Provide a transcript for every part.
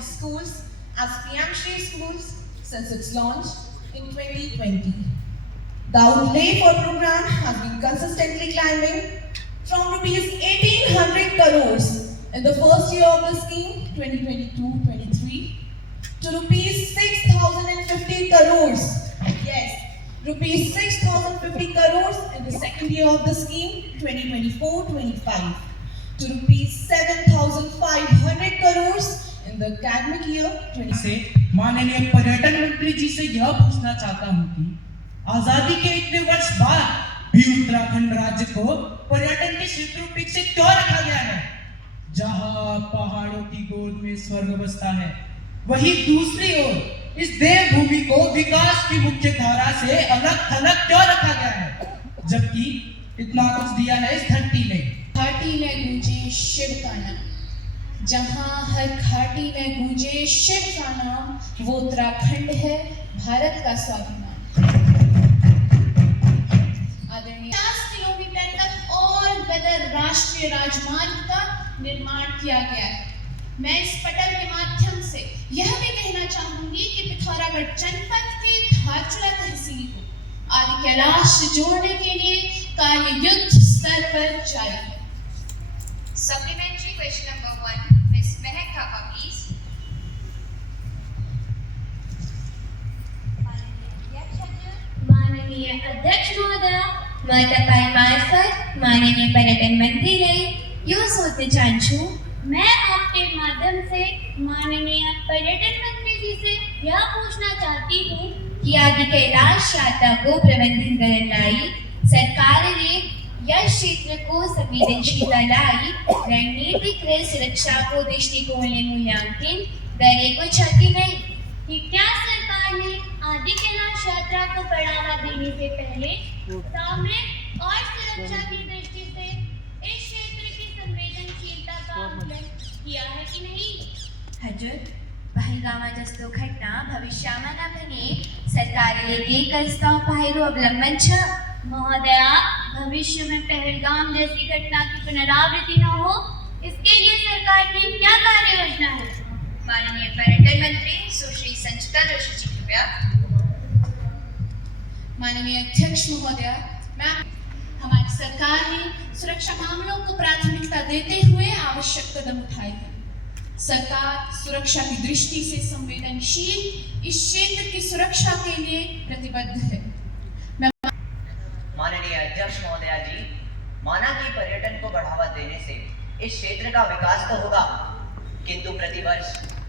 its schools as PM Shri Schools since its launch in 2020. The outlay for program has been consistently climbing from rupees 1800 crores in the first year of the scheme 2022-23 to rupees 6050 crores. Yes, rupees 6050 crores in the second year of the scheme 2024-25 to rupees 7500 crores in the academic year 20. से माननीय पर्यटन मंत्री जी से यह पूछना चाहता हूं कि आजादी के इतने वर्ष बाद भी उत्तराखंड राज्य को पर्यटन के क्षेत्र में विकसित क्यों रखा गया है? जहां पहाड़ों की गोद में स्वर्ग बसता है, वहीं दूसरी ओर इस देवभूमि को विकास की मुख्य धारा से अलग थलग क्यों रखा गया है, जबकि इतना कुछ दिया है इस धरती ने। घाटी में गूंजे शिव का नाम, जहां हर घाटी में गूंजे शिव का नाम, वो उत्तराखंड है, भारत का स्वाभिमान। आदरणीय 50 किलोमीटर तक और बदर राष्ट्रीय राजमार्ग का निर्माण किया गया है। मैं इस पटल के माध्यम से यह भी कहना चाहूंगी कि पिथौरागढ़ जनपद के धारचूला तहसील को आदि कैलाश से जोड़ने के लिए कार्य युद्ध स्तर पर जारी है। Supplementary question number 1, Ms. Mehak Thapa, please. माननीय अध्यक्ष महोदय, मैं तपाई मार्फत माननीय पर्यटन मंत्री ने यो सोचते चाहूँ, मैं आपके माध्यम से माननीय पर्यटन मंत्री जी से यह पूछना चाहती हूँ कि आदि कैलाश यात्रा को प्रबंधित करने लाई सरकार ने यह क्षेत्र को संवेदनशीलता लाई रणनीतिक सुरक्षा को दृष्टिकोण ने मूल्यांकन करे को छाती नहीं कि क्या सरकार ने आदि कैलाश यात्रा को बढ़ावा देने से पहले सामरिक और सुरक्षा की दृष्टि से इस क्षेत्र की संवेदनशीलता का आकलन किया है कि नहीं? हजूर, पहलगाम जस्तो घटना भविष्यामा न बने सरकारले दिएका उपायहरू अवलम्बन छ। महोदया, भविष्य में पहलगाम जैसी घटना की पुनरावृत्ति न हो, इसके लिए सरकार की क्या कार्य योजना है? माननीय पर्यटन मंत्री सुश्री संचिता जोशी जी, कृपया। माननीय अध्यक्ष महोदय, हमारी सरकार ने सुरक्षा मामलों को प्राथमिकता देते हुए आवश्यक कदम उठाए हैं। सरकार सुरक्षा की दृष्टि से संवेदनशील इस क्षेत्र की सुरक्षा के लिए प्रतिबद्ध है। माननीय अध्यक्ष महोदया जी, माना कि पर्यटन को बढ़ावा देने से इस क्षेत्र का विकास तो होगा, किंतु प्रतिवर्ष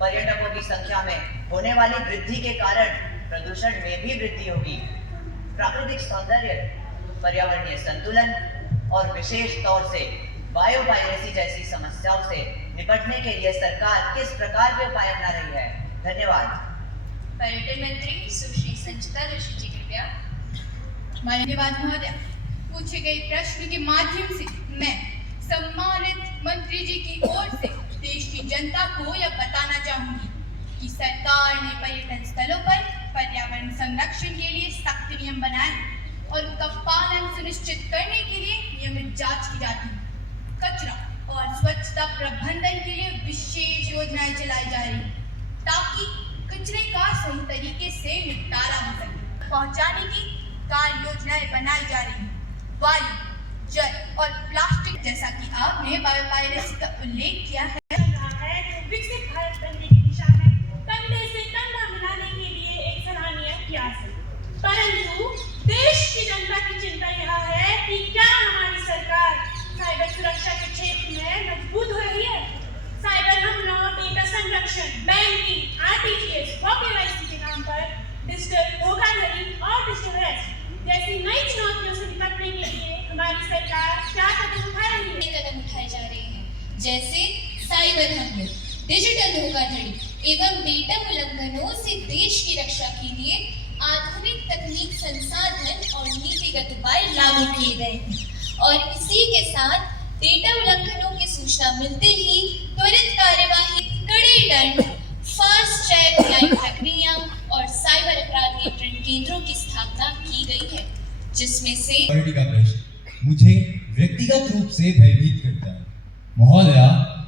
पर्यटकों की संख्या में होने वाली वृद्धि के कारण प्रदूषण में भी वृद्धि होगी। प्राकृतिक सौंदर्य, पर्यावरणीय संतुलन और विशेष तौर से वायु पायरेसी जैसी समस्याओं से निपटने के लिए सरकार किस प्रकार के उपाय अपना रही है? धन्यवाद। पर्यटन मंत्री सुश्री संचिता जोशी जी, कृपया। माननीय महोदय, पूछे गए प्रश्न के माध्यम से मैं सम्मानित मंत्री जी की ओर से देश की जनता को यह बताना चाहूंगी कि सरकार ने पर्यटन स्थलों पर पर्यावरण संरक्षण के लिए सख्त नियम बनाए और उनका पालन सुनिश्चित करने के लिए नियमित जांच की जाती है। कचरा और स्वच्छता प्रबंधन के लिए विशेष योजनाएं चलाई जा रही है ताकि कचरे का सही तरीके से निपटारा हो सके। पहुंचाने की कार्य योजनाएं बनाई जा रही हैं। वायु, जल और प्लास्टिक, जैसा कि आपने बायोपायरेसी का उल्लेख किया है, विकसित भारत बनने की दिशा में कंधे से कंधा मिलाने के लिए एक सराहनीय प्रयास है। परंतु देश की जनता की चिंता यह है कि क्या हमारी सरकार साइबर सुरक्षा के क्षेत्र में मजबूत हो रही है? साइबर हमलों, डेटा संरक्षण, बैंकिंग, आरटीजीएस, केवाईसी के नाम पर डिजिटल धोखाधड़ी और डिजिटल अरेस्ट जैसी नई चुनौतियों से निपटने के लिए हमारी सरकार क्या कदम उठा रही है? कदम उठाए जा रहे हैं, जैसे साइबर हमले, डिजिटल धोखाधड़ी एवं डेटा उल्लंघनों से देश की रक्षा के लिए आधुनिक तकनीक, संसाधन और नीतिगत उपाय लागू किए गए हैं और इसी के साथ डेटा उल्लंघनों की सूचना मिलते ही त्वरित कार्यवाही, कड़े दंड, फास्ट ट्रैक न्यायिक प्रक्रिया और साइबर अपराध नियंत्रण केंद्रों की स्थापना की गई है, जिसमें से का प्रश्न मुझे व्यक्तिगत रूप से भयभीत करता है। महोदया,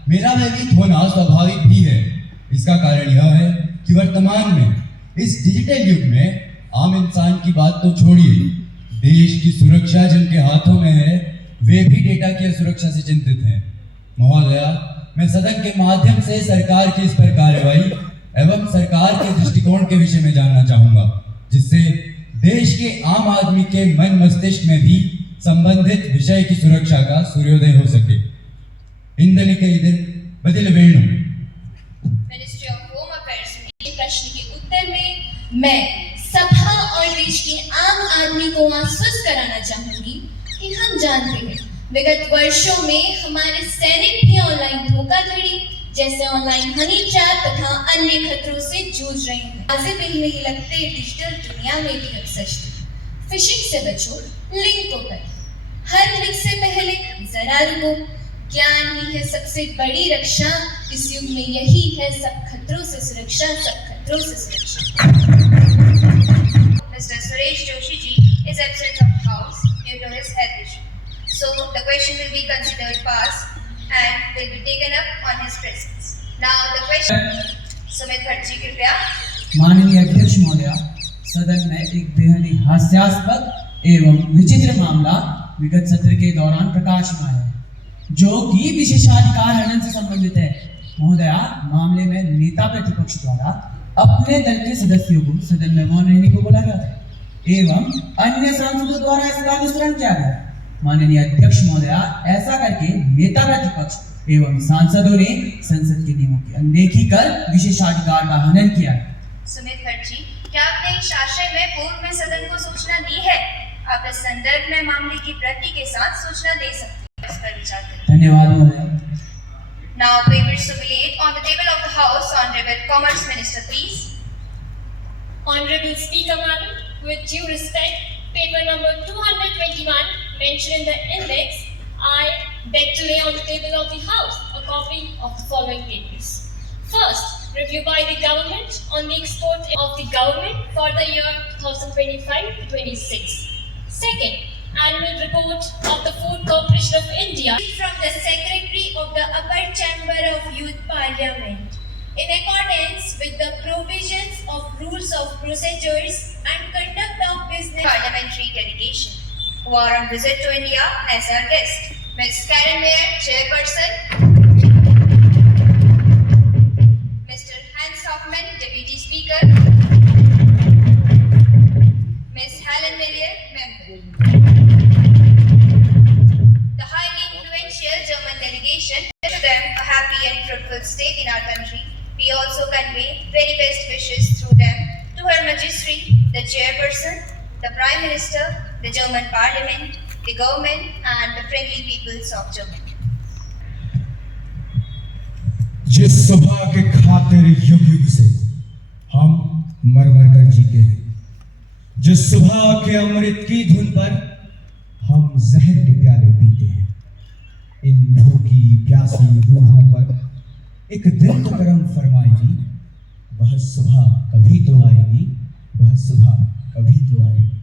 मेरा भयभीत होना स्वाभाविक भी है। इसका कारण यह है कि वर्तमान में इस डिजिटल युग में आम इंसान की बात तो छोड़िए, देश की सुरक्षा जिनके हाथों में है वे भी डेटा की सुरक्षा से चिंतित हैं। महोदया, मैं सदन के माध्यम से सरकार की इस पर कार्रवाई एवं सरकार के दृष्टिकोण के विषय में जानना चाहूंगा, जिससे देश के आम आदमी के मन मस्तिष्क में भी संबंधित विषय की सुरक्षा का सूर्योदय हो सके। इंदलिके इधर बदल वेणु। मिनिस्ट्री ऑफ होम अफेयर्स में प्रश्न के उत्तर में मैं सभा और देश के आम आदमी को आश्वस्त कराना चाहूंगी कि हम जानते हैं विगत वर्षों में हमारे सैनिक भी ऑनलाइन धोखाधड़ी जैसे ऑनलाइन हनी ट्रैप तथा अन्य खतरों से जूझ रहे हैं। आगे भी नहीं लगते डिजिटल दुनिया में भी अब सच फिशिंग से बचो, लिंक को करें, हर क्लिक से पहले जरा रुको, ज्ञान ही है सबसे बड़ी रक्षा, इस युग में यही है सब खतरों से सुरक्षा, सब खतरों से सुरक्षा। Mr. Suresh Joshi ji is absent from the house due to his health issue. So the question will be considered passed and will be taken up on his presence. Now the question, Sumit Bhatt ji कृपया। माननीय अध्यक्ष महोदया, सदन में एक बेहद ही हास्यास्पद एवं विचित्र मामला विगत सत्र के दौरान प्रकाश में आया है, जो कि विशेषाधिकार हनन से संबंधित है। महोदया, मामले में नेता प्रतिपक्ष द्वारा अपने दल के सदस्यों को सदन में मौन रहने को बोला गया था एवं अन्य सांसदों द्वारा इसका अनुसरण किया गया। माननीय अध्यक्ष महोदया, ऐसा करके नेता प्रतिपक्ष एवं सांसदों ने संसद के नियमों की अनदेखी कर विशेषाधिकार का हनन किया। सुमित भट्ट जी, क्या आपने इस आशय में पूर्व में सदन को सूचना दी है? आप इस संदर्भ में मामले की प्रति के साथ सूचना दे सकते हैं, इस पर विचार करें। धन्यवाद महोदया। Now papers to be laid on the table of the House, Honorable Commerce Minister, please. Honorable Speaker, Madam, with due respect, paper number 221 mentioned in the index, I beg to lay on the table of the House a copy of the following papers. First, review by the government on the export of the government for the year 2025-26. Second, annual report of the Food Corporation of India from the Secretary of the Upper Chamber of Youth Parliament. In accordance with the provisions of rules of procedures and conduct of business, Parliamentary delegation who are on visit to India as our guest. Ms. Karen Mayer, Chairperson. Mr. Hans Hoffman, Deputy Speaker. Ms. Helen Millier, Member. The highly influential German delegation, to them a happy and fruitful stay in our country. We also convey very best wishes through them to Her Majesty, the Chairperson, the Prime Minister, the German Parliament, the government and the friendly peoples of Germany. जिस सुबह के खातिर युग युग से हम मर मर कर जीते हैं, जिस सुबह के अमृत की धुन पर हम जहर के प्याले पीते हैं, इन भूखी प्यासी रूहों पर एक दिन तो करम फरमाएगी, वह सुबह कभी तो आएगी, वह सुबह कभी तो आएगी।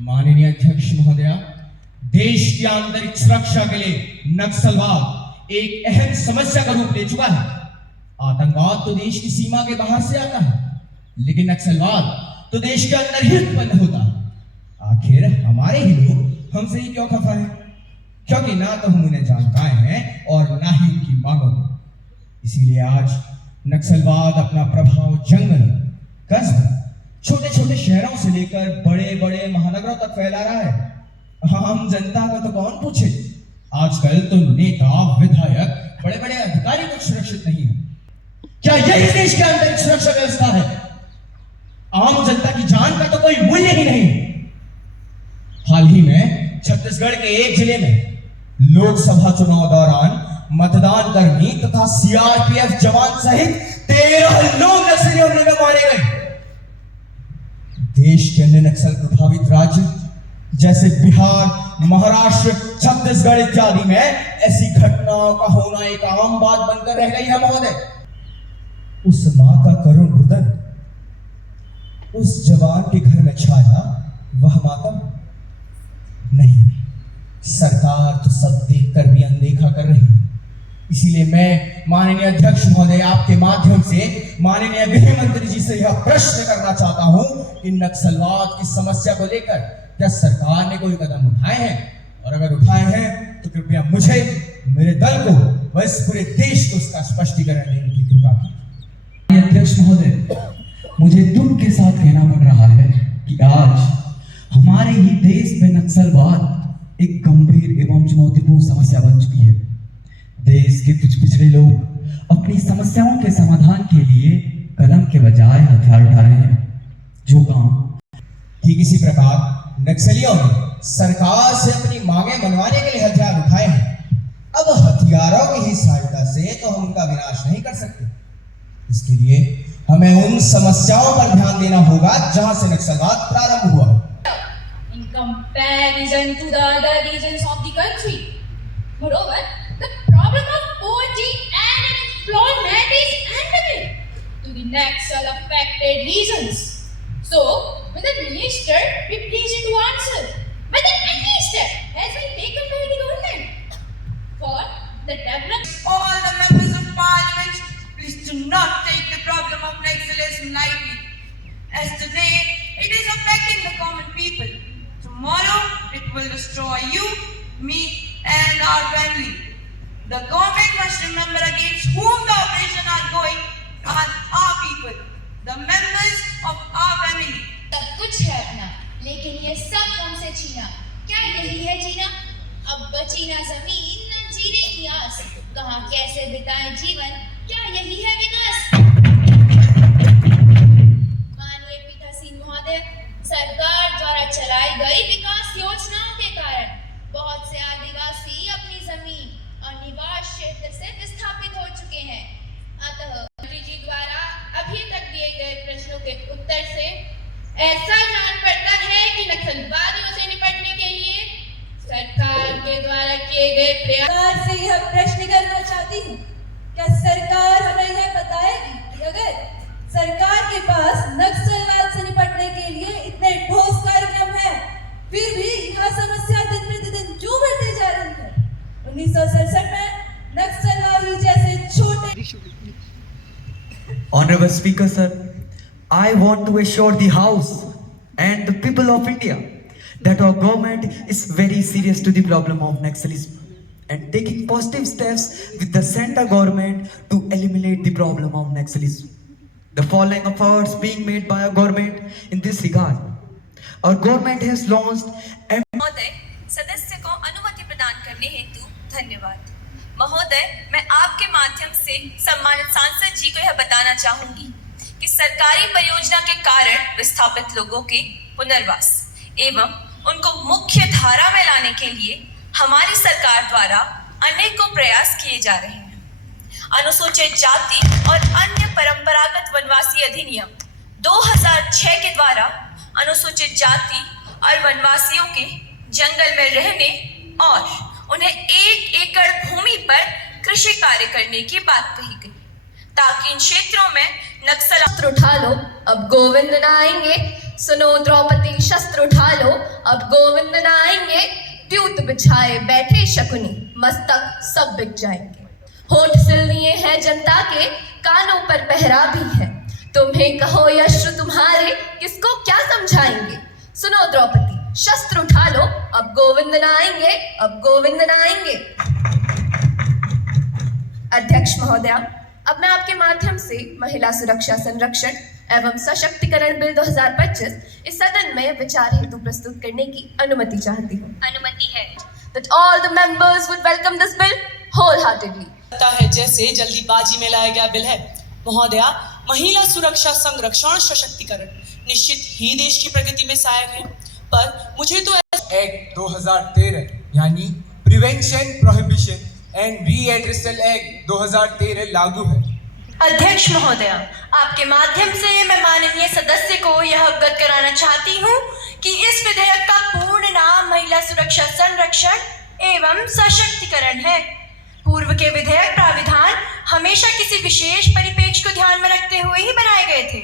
माननीय अध्यक्ष महोदया, देश की आंतरिक सुरक्षा के लिए नक्सलवाद एक अहम समस्या का रूप ले चुका है। आतंकवाद तो देश की सीमा के बाहर से आता है, लेकिन नक्सलवाद तो देश के अंदर ही उत्पन्न होता है। आखिर हमारे ही लोग हमसे ही क्यों खफा है? क्योंकि ना तो हम उन्हें जान पाए हैं और ना ही उनकी मांगों में। इसीलिए आज नक्सलवाद अपना प्रभाव जंगल, कस्बे, छोटे छोटे शहरों से लेकर बड़े बड़े महानगरों तक फैला रहा है। आम जनता का तो कौन पूछे? आजकल तो नेता, विधायक, बड़े बड़े अधिकारी तक सुरक्षित नहीं है। क्या यही देश के आंतरिक सुरक्षा व्यवस्था है? आम जनता की जान का तो कोई मूल्य ही नहीं। हाल ही में छत्तीसगढ़ के एक जिले में लोकसभा चुनाव दौरान मतदान-कर्मी तथा सीआरपीएफ जवान सहित 13 लोग नक्सली हमले में मारे गए। देश के अन्य नक्सल प्रभावित राज्य जैसे बिहार, महाराष्ट्र, छत्तीसगढ़ इत्यादि में ऐसी घटनाओं का होना एक आम बात बनकर रह गई है महोदय। उस मां का करुण रुदन, उस जवान के घर में छाया वह मातम नहीं। सरकार तो सब देखकर भी अनदेखा कर रही है। इसीलिए मैं माननीय अध्यक्ष महोदय आपके माध्यम से माननीय गृह मंत्री जी से यह प्रश्न करना चाहता हूं कि नक्सलवाद की समस्या को लेकर क्या सरकार ने कोई कदम उठाए हैं, और अगर उठाए हैं तो कृपया मुझे, मेरे दल को व इस पूरे देश को उसका स्पष्टीकरण देने की कृपा की। अध्यक्ष महोदय, मुझे दुख के साथ कहना पड़ रहा है कि आज हमारे ही देश में नक्सलवाद एक गंभीर एवं चुनौतीपूर्ण समस्या बन चुकी है। देश के कुछ पिछड़े लोग अपनी समस्याओं के समाधान के लिए कलम के बजाय हथियार उठा रहे हैं, जो काम ठीक इसी प्रकार नक्सलियों ने सरकार से अपनी मांगे मनवाने के लिए हथियार उठाए हैं। अब हथियारों की ही सहायता से तो हम उनका विनाश नहीं कर सकते। इसके लिए हमें उन समस्याओं पर ध्यान देना होगा जहां से नक्सलवाद प्रारंभ हुआ। In comparison to the other regions of the country, moreover, the problem of poverty and unemployment is endemic to the Naxal affected regions. So, will the minister be pleased to answer whether any step has been taken by the government for the development? All the members of parliament, please do not take the problem of Naxalism lightly. As today, it is affecting the common people. Tomorrow, it will destroy you, me, and our family. The government must remember against whom the operations are going are our people, the members of our family. सब कुछ है अपना, लेकिन ये सब हमसे छीना, क्या यही है जीना? अब बची ना जमीन न जीने की आस, कहाँ कैसे बिताएं जीवन, क्या यही है विकास? माननीय पीठासीन महोदय, सरकार द्वारा चलाई गई विकास योजनाओं के कारण बहुत से आदिवासी अपनी जमीन और निवास क्षेत्र से विस्थापित हो चुके हैं। अतः मंत्री जी द्वारा अभी तक दिए गए प्रश्नों के उत्तर से ऐसा जान पड़ता है कि नक्सलवादियों से निपटने के लिए सरकार के द्वारा किए गए प्रयास। सरकार से यह प्रश्न करना चाहती हूँ, क्या सरकार हमें यह बताएगी कि अगर सरकार के पास नक्सलवाद से निपटने के लिए इतने ठोस कार्यक्रम है, फिर भी यह समस्या दिन प्रतिदिन क्यों बढ़ती जा रही है? 1967 में नक्सलवादी जैसे छोटे। Honorable Speaker sir, I want to assure the House and the people of India that our government is very serious to the problem of Naxalism and taking positive steps with the central government to eliminate the problem of Naxalism. The following efforts being made by our government in this regard. Our government has launched महोदय, सदस्य को अनुमति प्रदान करने हेतु धन्यवाद। महोदय, मैं आपके माध्यम से सम्मानित सांसद जी को यह बताना चाहूंगी कि सरकारी परियोजना के कारण विस्थापित लोगों के पुनर्वास एवं उनको मुख्य धारा में लाने के लिए हमारी सरकार द्वारा अनेकों प्रयास किए जा रहे हैं। अनुसूचित जाति और अन्य परंपरागत वनवासी अधिनियम 2006 के द्वारा अनुसूचित जाति और वनवासियों के जंगल में रहने और उन्हें 1 एकड़ भूमि पर कृषि कार्य करने की बात कही गई, ताकि इन क्षेत्रों में नक्सल। शस्त्र उठा लो, अब गोविंद न आएंगे। सुनो द्रौपदी, शस्त्र उठा लो, अब गोविंद न आएंगे। द्यूत बिछाए बैठे शकुनी, मस्तक सब बिक जाएंगे। होठ सिल लिए हैं जनता के, कानों पर पहरा भी है। तुम्हें कहो यश तुम्हारे, किसको क्या समझाएंगे? सुनो द्रौपदी, शस्त्र उठा लो, अब गोविंद न आएंगे, अब गोविंद न आएंगे। अध्यक्ष महोदया, अब मैं आपके माध्यम से महिला सुरक्षा संरक्षण एवं सशक्तिकरण बिल 2025 इस सदन में विचार हेतु प्रस्तुत करने की अनुमति चाहती हूँ। अनुमति है। That all the members would welcome this bill wholeheartedly. लगता है जैसे जल्दीबाजी में लाया गया बिल है। महोदया, महिला सुरक्षा संरक्षण सशक्तिकरण निश्चित ही देश की प्रगति में सहायक है, पर मुझे तो एक्ट 2013 यानी प्रिवेंशन, प्रोहिबिशन एंड रीएड्रेसल एक्ट 2013 लागू है। अध्यक्ष महोदया, आपके माध्यम से मैं माननीय सदस्य को यह अवगत कराना चाहती हूँ कि इस विधेयक का पूर्ण नाम महिला सुरक्षा संरक्षण एवं सशक्तिकरण है। पूर्व के विधेयक प्राविधान हमेशा किसी विशेष परिप्रेक्ष्य को ध्यान में रखते हुए ही बनाए गए थे।